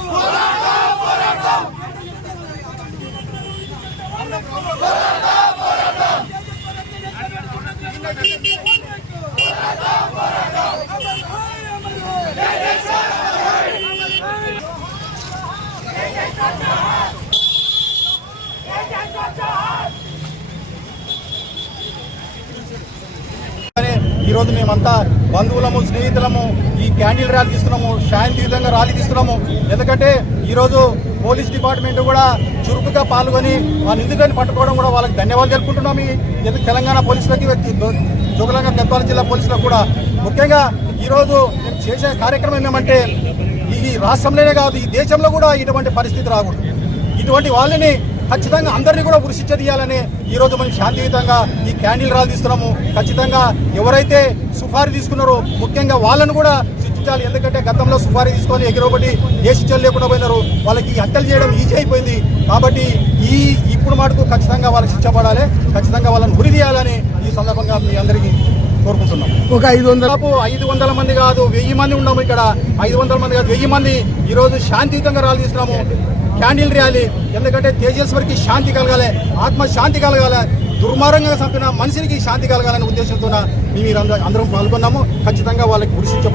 Go, go, go! ఈరోజు మేమంతా బంధువులము స్నేహితులము ఈ క్యాండిల్ ర్యాలీ తీస్తున్నాము శాంతియుతంగా ర్యాలీ తీస్తున్నాము. ఎందుకంటే ఈరోజు పోలీస్ డిపార్ట్మెంట్ కూడా చురుకుగా పాల్గొని ఆ నిందితులను పట్టుకోవడం కూడా వాళ్ళకి ధన్యవాదాలు తెలుపుకుంటున్నాము ఈ ఇది తెలంగాణ పోలీసులకి జోగులంగా గద్వాల జిల్లా పోలీసులకు కూడా ముఖ్యంగా ఈరోజు మేము చేసే కార్యక్రమం ఏమంటే ఈ రాష్ట్రంలోనే కాదు ఈ దేశంలో కూడా ఇటువంటి పరిస్థితి రాకూడదు. ఇటువంటి వాళ్ళని ఖచ్చితంగా అందరినీ కూడా ఉరిశిక్ష తీయాలని ఈ రోజు మనం శాంతియుతంగా ఈ క్యాండిల్ రాలు తీస్తున్నాము. ఖచ్చితంగా ఎవరైతే సుఫారీ తీసుకున్నారో ముఖ్యంగా వాళ్ళను కూడా శిక్షించాలి. ఎందుకంటే గతంలో సుఫారీ తీసుకొని ఎగిరొకటి ఏ శిక్షలు లేకుండా పోయినారు. వాళ్ళకి హత్యలు చేయడం ఈజీ అయిపోయింది. కాబట్టి ఈ ఇప్పుడు మటుకు ఖచ్చితంగా వాళ్ళకి శిక్ష పడాలి. ఖచ్చితంగా వాళ్ళని ఉరి తీయాలని ఈ సందర్భంగా మీ అందరికీ కోరుకుంటున్నాం. ఒక ఐదు వందల ఐదు వందల మంది కాదు వెయ్యి మంది ఉన్నాము ఇక్కడ. ఐదు వందల మంది కాదు వెయ్యి మంది ఈ రోజు శాంతియుతంగా ర్యాలీ తీస్తున్నాము క్యాండిల్ ర్యాలీ ఎందుకంటే తేజస్వరికి శాంతి కలగాలి ఆత్మ శాంతి కలగాలి దుర్మార్గంగా చంపిన మనిషికి శాంతి కలగాలనే ఉద్దేశంతో మేము అందరం పాల్గొన్నాము. ఖచ్చితంగా వాళ్ళకి గురిశించ